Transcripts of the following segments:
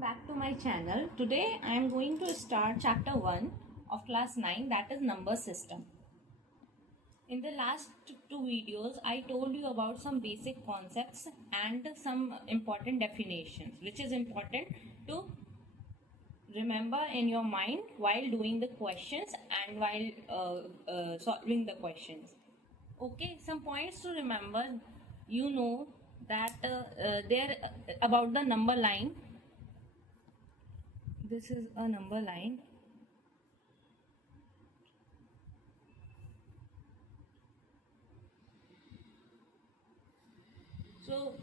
Back to my channel. Today I am going to start chapter 1 of class 9, that is number system. In the last two videos I told you about some basic concepts and some important definitions which is important to remember in your mind while doing the questions and while solving the questions. Okay, some points to remember. You know that there about the number line. This is a number line. So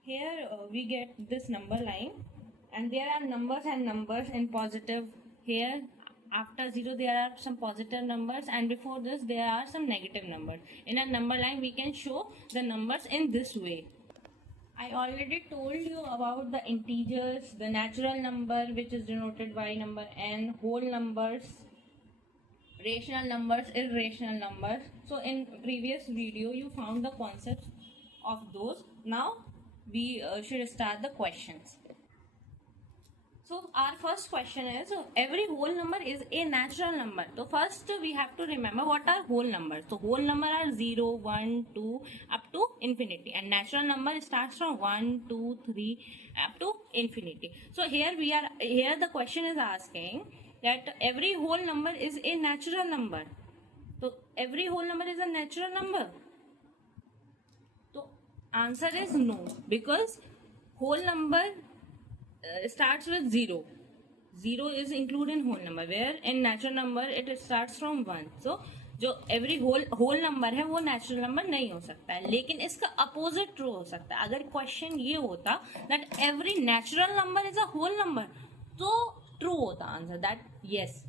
here we get this number line, and there are numbers and numbers in positive. Here after 0 there are some positive numbers, and before this there are some negative numbers. In a number line we can show the numbers in this way. I already told you about the integers, the natural number which is denoted by number n, whole numbers, rational numbers, irrational numbers. So in previous video you found the concepts of those. Now we should start the questions. So our first question is, every whole number is a natural number. So first we have to remember what are whole numbers. So whole number are 0, 1, 2 up to infinity, and natural number starts from 1, 2, 3 up to infinity. So here the question is asking that every whole number is a natural number. So every whole number is a natural number. So answer is no, because whole number starts with 0. 0 is included in whole number, where in natural number it starts from 1. So जो every whole number है वो natural number नहीं हो सकता है, लेकिन इसका opposite true हो सकता है. अगर question ये होता that every natural number is a whole number, तो true होता आंसर that yes.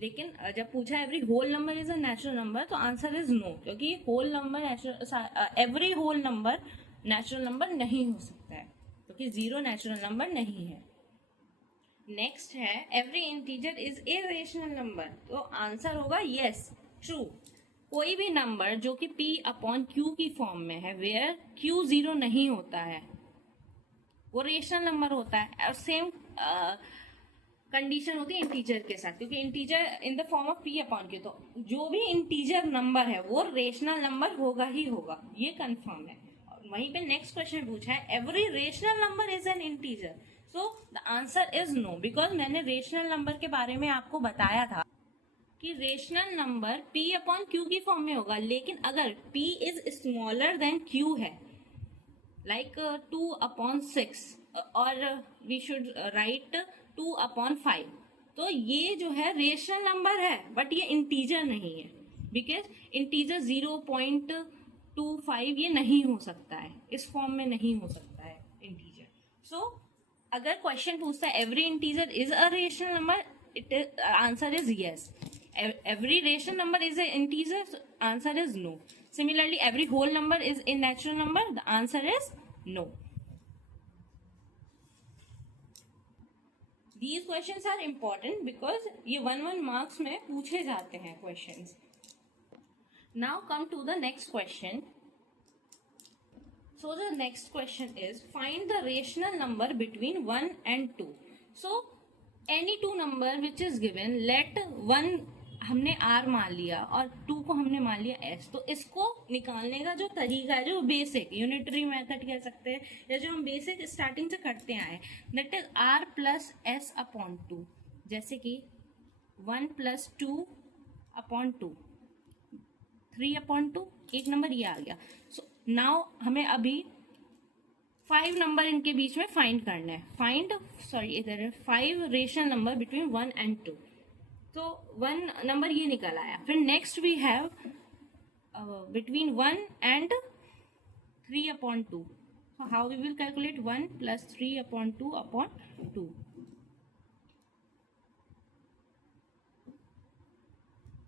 लेकिन जब पूछा every whole number is a natural number, तो आंसर is no, क्योंकि whole number every whole number natural number नहीं हो सकता है, क्योंकि 0 नेचुरल नंबर नहीं है. नेक्स्ट है every integer is a rational number. तो आंसर होगा यस, ट्रू. कोई भी नंबर जो कि p अपॉन q की फॉर्म में है, वेयर q 0 नहीं होता है, वो रेशनल नंबर होता है. और सेम कंडीशन होती है इंटीजर के साथ, क्योंकि integer in the form of p upon q. तो जो भी इंटीजर नंबर है वो रेशनल नंबर होगा ही होगा, ये कंफर्म है. वहीं पे नेक्स्ट क्वेश्चन पूछा है every rational number is an integer. So the answer is no, because मैंने रेशनल नंबर के बारे में आपको बताया था कि rational number p upon q की फॉर्म में होगा, लेकिन अगर p is smaller than q है, लाइक 2 अपॉन 6 और वी शुड राइट 2 अपॉन 5, तो ये जो है रेशनल नंबर है, बट ये इंटीजर नहीं है, बिकॉज इंटीजर 0.25 ये नहीं हो सकता है, इस फॉर्म में नहीं हो सकता है इंटीजर. सो अगर क्वेश्चन पूछता है every integer is a rational number, it answer is yes. Every rational number is a integer, answer is no. Similarly every whole number is a natural number, the answer is no. These questions are important because ये 1 marks में पूछे जाते हैं questions. Now come to the next question. So the next question is find the rational number between 1 and 2. So any two number which is given, let 1 हमने r मान लिया और 2 को हमने मान लिया s. तो इसको निकालने का जो तरीका है, जो बेसिक यूनिटरी मेथड कह सकते हैं, या जो हम बेसिक स्टार्टिंग से करते आए, that is r plus s upon 2. जैसे कि 1 प्लस 2 अपॉन 2, 3 अपॉन 2, एक नंबर ये आ गया. सो नाउ हमें अभी 5 नंबर इनके बीच में फाइंड करना है. इधर है 5 रेशनल नंबर बिटवीन 1 एंड 2. तो 1 नंबर ये निकल आया. फिर next we have between 1 and 3 upon 2. How we will calculate 1 plus 3 upon 2 upon 2.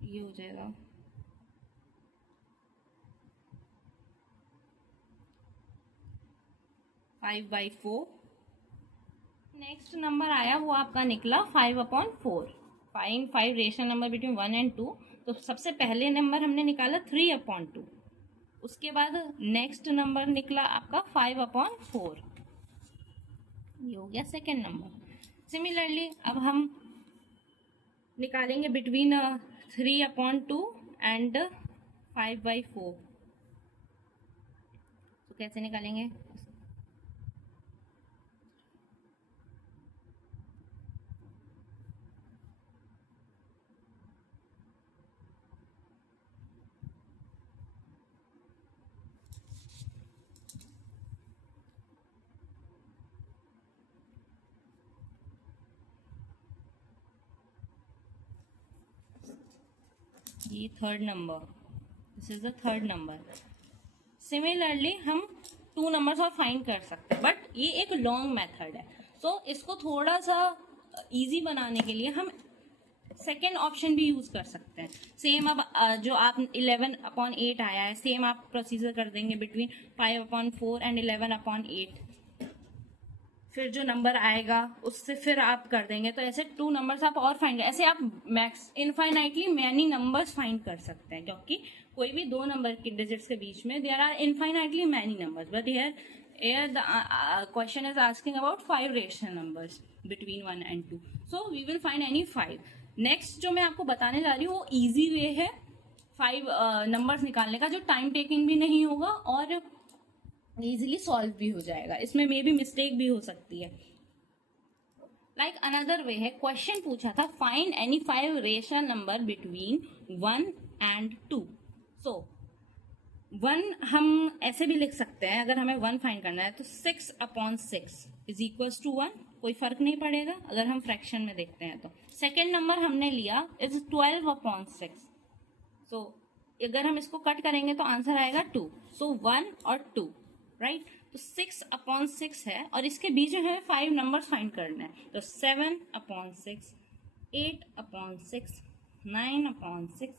ये हो जाएगा 5/4. नेक्स्ट नंबर आया वो आपका निकला 5 upon 4. Find 5 rational number between 1 and 2. तो सबसे पहले नंबर हमने निकाला 3 अपॉन 2. उसके बाद नेक्स्ट नंबर निकला आपका 5 अपॉन 4. ये हो गया सेकेंड नंबर। सिमिलरली अब हम निकालेंगे बिटवीन 3/2 एंड 5/4। तो कैसे निकालेंगे? ये third number, this is the third number. Similarly हम 2 नंबर्स और फाइंड कर सकते हैं, बट ये एक लॉन्ग मेथड है। सो इसको थोड़ा सा इजी बनाने के लिए हम सेकेंड ऑप्शन भी यूज कर सकते हैं। सेम अब जो आप 11/8 आया है, सेम आप प्रोसीजर कर देंगे बिटवीन 5/4 एंड 11/8। फिर जो नंबर आएगा उससे फिर आप कर देंगे, तो ऐसे 2 नंबर्स आप और फाइंड, ऐसे आप max infinitely many numbers find कर सकते हैं, क्योंकि कोई भी 2 नंबर के डिजिट्स के बीच में there are infinitely many numbers, but here the question is asking about 5 rational numbers between 1 and 2, so we will find any 5. Next जो मैं आपको बताने जा रही हूँ वो इजी वे है 5 नंबर्स निकालने का, जो टाइम टेकिंग भी नहीं होगा और इजीली सॉल्व भी हो जाएगा। इसमें मे बी मिस्टेक भी हो सकती है। लाइक अनदर वे है, क्वेश्चन पूछा था find any 5 rational number between 1 and 2। सो 1 हम ऐसे भी लिख सकते हैं, अगर हमें 1 फाइंड करना है तो 6/6 इज इक्वल्स टू 1, कोई फर्क नहीं पड़ेगा अगर हम फ्रैक्शन में देखते हैं। तो सेकेंड नंबर हमने लिया इज 12/6। सो अगर हम इसको कट करेंगे तो आंसर आएगा 2। सो 1 और 2, राइट। तो 6/6 है और इसके बीच में हमें 5 नंबर्स फाइंड करना है। तो 7/6, 8/6, 9/6,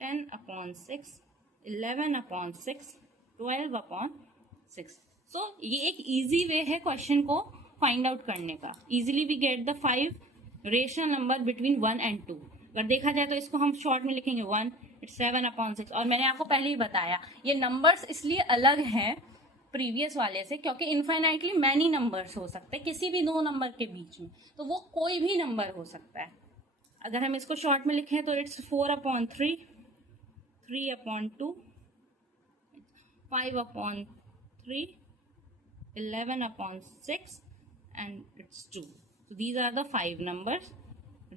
10/6, 11/6, 12/6। सो ये एक इजी वे है क्वेश्चन को फाइंड आउट करने का। Easily we get the 5 rational number between 1 and 2। अगर देखा जाए तो इसको हम शॉर्ट में लिखेंगे 1, इट्स 7/6। और मैंने आपको पहले ही बताया ये नंबर्स इसलिए अलग हैं प्रीवियस वाले से क्योंकि इनफाइनाइटली मैनी नंबर्स हो सकते हैं किसी भी 2 नंबर के बीच में, तो वो कोई भी नंबर हो सकता है। अगर हम इसको शॉर्ट में लिखें तो it's 4/3, 3/2, 5/3, 11/6 and it's 2. So these are the 5 numbers,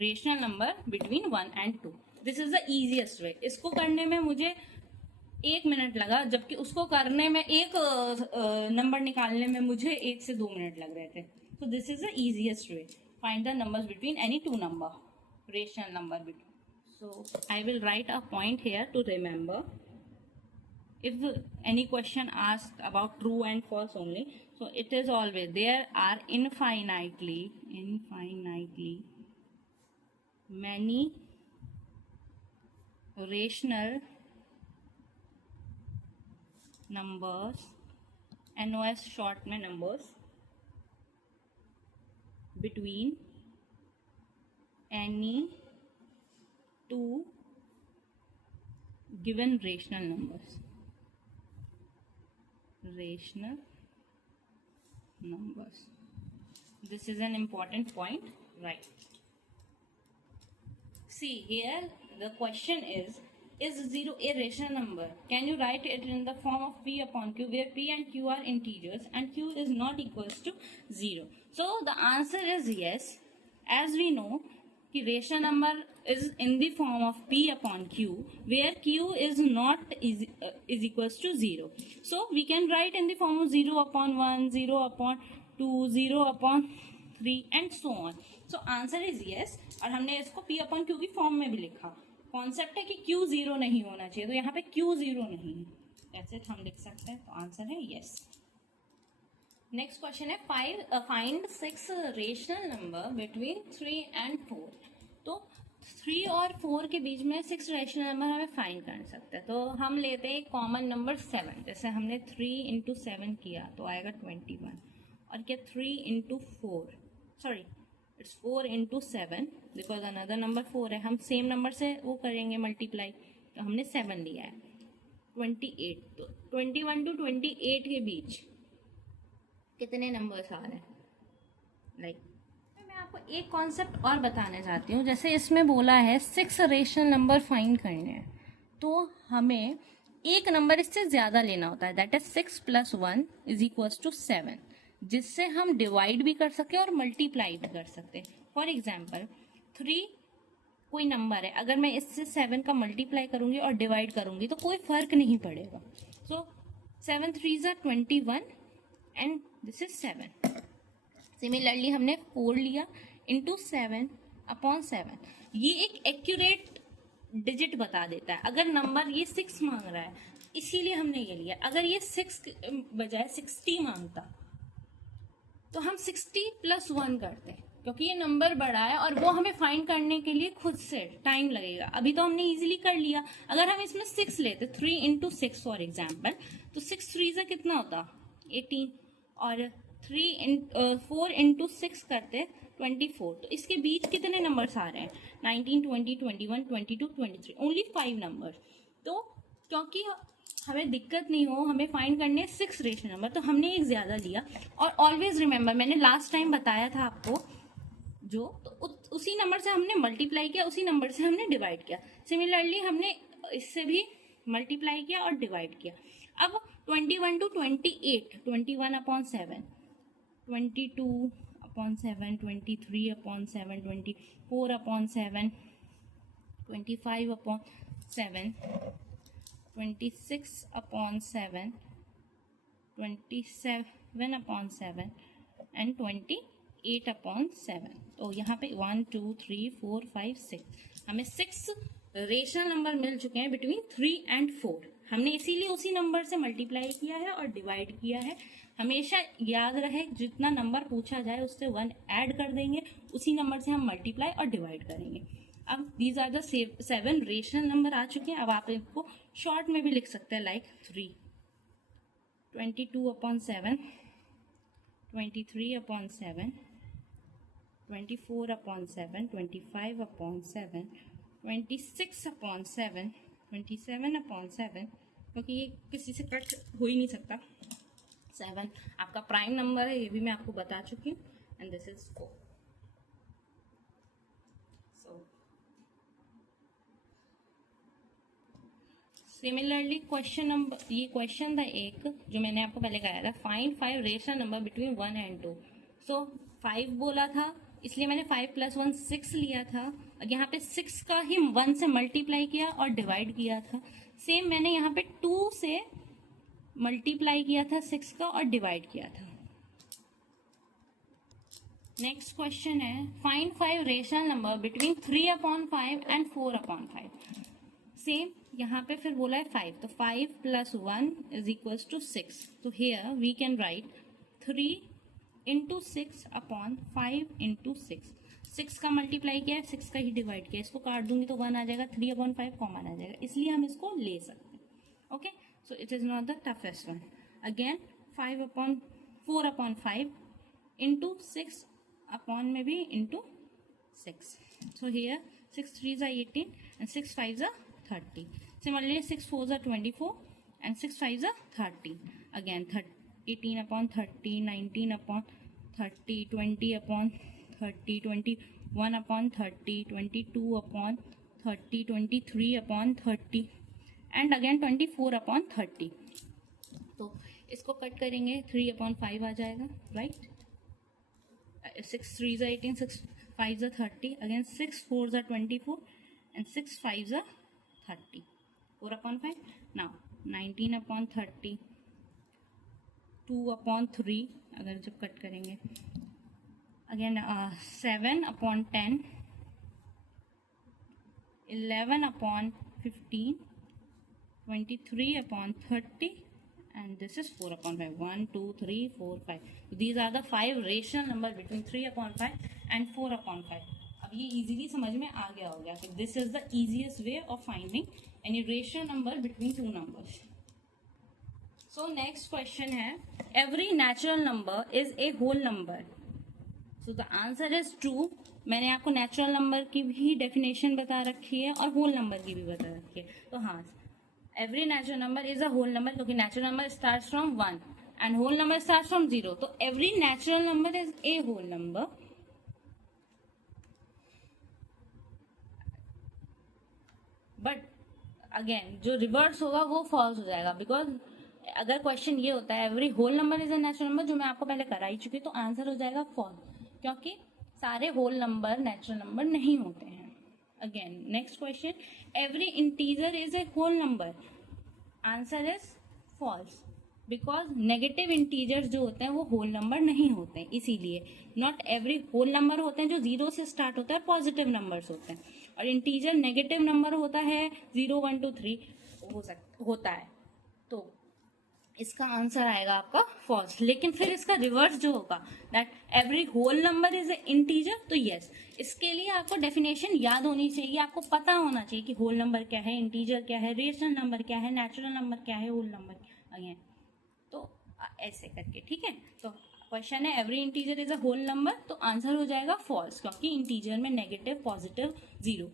rational number between 1 and 2. This is the easiest way. इसको करने में मुझे 1 मिनट लगा, जबकि उसको करने में एक नंबर निकालने में मुझे 1 से 2 मिनट लग रहे थे। So this is the easiest way. Find the numbers between any 2 number, rational number between. So I will write a point here to remember. If any question asked about true and false only, so it is always there are infinitely many rational numbers, NOS short में numbers, between any 2 given rational numbers. Rational numbers. This is an important point, right? See here the question is 0 a rational number? Can you write it in the form of P upon Q, where P and Q are integers and Q is not equals to 0? So the answer is yes. As we know कि rational number is in the form of P upon Q, where Q is not is equals to 0. So we can write in the form of 0/1, 0/2, 0/3 and so on. So answer is yes. और हमने इसको P upon Q की form में भी लिखा। Concept है कि Q 0 नहीं होना चाहिए, तो यहाँ पे Q 0 नहीं है, ऐसे हम लिख सकते हैं। तो आंसर है yes. नेक्स्ट क्वेश्चन है find 6 rational number between 3 and 4। तो 3 और 4 के बीच में 6 रेशनल नंबर हमें फाइंड कर सकते हैं। तो हम लेते हैं कॉमन नंबर 7। जैसे हमने 3 into 7 किया तो आएगा 21, और क्या 3 into 4, sorry it's 4 into 7 because another number 4 है, हम सेम नंबर से वो करेंगे मल्टीप्लाई, तो हमने 7 लिया है। 28, तो 21 to 28 के बीच कितने नंबर्स आ रहे हैं? लाइक मैं आपको एक कॉन्सेप्ट और बताने चाहती हूँ। जैसे इसमें बोला है 6 रेशनल नंबर फाइंड करने हैं, तो हमें एक नंबर इससे ज़्यादा लेना होता है, दैट इज 6 + 1 = 7, जिससे हम डिवाइड भी कर सकें और मल्टीप्लाई भी कर सकते हैं। फॉर एग्जाम्पल 3 कोई नंबर है, अगर मैं इससे 7 का मल्टीप्लाई करूंगी और डिवाइड करूंगी तो कोई फर्क नहीं पड़ेगा। सो 7 3s are 21 and this is 7। Similarly हमने 4 लिया इंटू 7/7। ये एक एक्यूरेट डिजिट बता देता है। अगर नंबर ये 6 मांग रहा है इसीलिए हमने ये लिया। अगर ये 6 बजाय 60 मांगता तो हम 60 + 1 करते हैं, क्योंकि ये नंबर बड़ा है और वो हमें फाइंड करने के लिए खुद से टाइम लगेगा। अभी तो हमने इजीली कर लिया। अगर हम इसमें 6 लेते 3 × 6 फॉर एग्जाम्पल, तो 6 3 से कितना होता 18 और 4 × 6 करते 24। तो इसके बीच कितने नंबर्स आ रहे हैं 19 20 21 22 23, ओनली 5 नंबर। तो क्योंकि हमें दिक्कत नहीं हो, हमें फाइंड करने 6 रेशनल नंबर, तो हमने एक ज्यादा लिया। और ऑलवेज रिमेंबर, मैंने लास्ट टाइम बताया था आपको जो, तो उसी नंबर से हमने मल्टीप्लाई किया, उसी नंबर से हमने डिवाइड किया। सिमिलरली हमने इससे भी मल्टीप्लाई किया और डिवाइड किया। अब 21 to 28, 21/7, 22/7, 23/7, 24/7, 25/7, 26/7, 27/7 एंड 28/7। तो यहाँ पे 1 2 3 4 5 6 हमें 6 रेशनल नंबर मिल चुके हैं बिटवीन 3 and 4। हमने इसीलिए उसी नंबर से मल्टीप्लाई किया है और डिवाइड किया है। हमेशा याद रहे जितना नंबर पूछा जाए उससे 1 ऐड कर देंगे, उसी नंबर से हम मल्टीप्लाई और डिवाइड करेंगे। अब these are the 7 rational number आ चुके हैं। अब आप इनको शॉर्ट में भी लिख सकते हैं, लाइक 3, 22/7, 23/7, 24/7, 25/7, 26/7, 27/7, क्योंकि ये किसी से कट हो ही नहीं सकता। 7 आपका प्राइम नंबर है, ये भी मैं आपको बता चुकी हूँ। And this is 4। Similarly question number, ये क्वेश्चन था एक जो मैंने आपको पहले कराया था, find 5 rational number between 1 and 2। सो 5 बोला था, इसलिए मैंने 5 + 1 6 लिया था। यहाँ पे 6 का ही 1 से मल्टीप्लाई किया और डिवाइड किया था। सेम मैंने यहाँ पे 2 से मल्टीप्लाई किया था 6 का और डिवाइड किया था। नेक्स्ट क्वेश्चन है, find 5 rational number between 3/5 and 4/5। Same यहाँ पे फिर बोला है 5, तो 5 + 1 = 6। तो हेयर वी कैन राइट 3 × 6/5 × 6। 6 का मल्टीप्लाई किया है, 6 का ही डिवाइड किया, इसको काट दूंगी तो 1 आ जाएगा, 3/5 कॉमन आ जाएगा, इसलिए हम इसको ले सकते हैं। Okay, so it is not the toughest one. Again 4/5 × 6/, में भी × 6। So here 6 3s are 18 and 6 5s are 30. Similarly 6 4s are 24 and 6 5s are 30. Again 18/30, 19/30, 20/30, 21/30, 22/30, 23/30 and again 24/30. तो इसको कट करेंगे 3/5 आ जाएगा, right. 6 3s are 18, 6 5s are 30, again 6 4s are 24 and 6 5s are 30, 4/5. Now 19/30, 2/3 अगर जब cut करेंगे, again 7/10, 11/15, 23/30 and this is 4/5. 1 2 3 4 5. So these are the 5 rational number between 3/5 and 4/5. अब ये easily समझ में आ गया होगा कि this is the easiest way of finding any rational number between two numbers. So next question है, every natural number is a whole number. So the answer is true. मैंने आपको नेचुरल नंबर की भी डेफिनेशन बता रखी है और whole number की भी बता रखी है। तो हाँ, every natural number is a whole number, क्योंकि natural number starts from 1 and whole number starts from 0. So every natural number is a whole number. But again जो रिवर्स होगा वो फॉल्स हो जाएगा, बिकॉज अगर क्वेश्चन ये होता है every whole number is a natural number, जो मैं आपको पहले करा ही चुकी, तो आंसर हो जाएगा फॉल्स, क्योंकि सारे होल नंबर नेचुरल नंबर नहीं होते हैं. Again next question, every integer is a whole number. Answer is false, because negative integers जो होते हैं वो होल नंबर नहीं होते हैं. इसीलिए नॉट एवरी होल नंबर होते हैं जो 0 से स्टार्ट होता है, पॉजिटिव नंबर्स होते हैं. और इंटीजर नेगेटिव नंबर होता है 0 1 2 3 होता है. तो इसका आंसर आएगा आपका फॉल्स. लेकिन फिर इसका रिवर्स जो होगा, that every whole number is a integer, तो यस, इसके लिए आपको डेफिनेशन याद होनी चाहिए, आपको पता होना चाहिए कि होल नंबर क्या है, इंटीजर क्या है, रेशनल नंबर क्या है, नेचुरल नंबर क्या है, होल नंबर अगेन. तो ऐसे करके, ठीक है. तो क्वेश्चन है every integer is a whole number, तो आंसर हो जाएगा फॉल्स, क्योंकि इंटीजर में नेगेटिव, पॉजिटिव, 0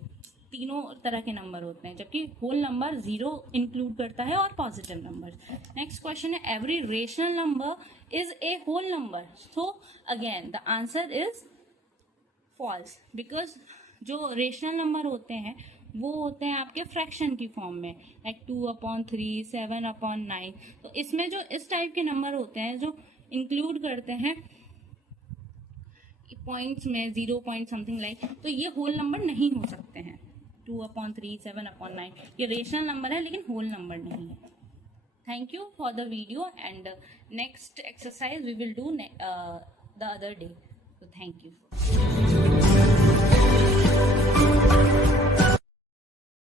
तीनों तरह के नंबर होते हैं, जबकि होल नंबर 0 इंक्लूड करता है और पॉजिटिव नंबर. नेक्स्ट क्वेश्चन है every rational number is a whole number. So again the answer is false, because जो रेशनल नंबर होते हैं वो होते हैं आपके फ्रैक्शन की फॉर्म में, लाइक 2/3, 7/9. तो इसमें जो इस टाइप के नंबर होते हैं जो इंक्लूड करते हैं पॉइंट्स में 0 पॉइंट समथिंग लाइक, तो ये होल नंबर नहीं हो सकते हैं. 2/3, 7/9 ये रेशनल नंबर है लेकिन होल नंबर नहीं है. Thank you for the video and next exercise we will do the other day. So thank you.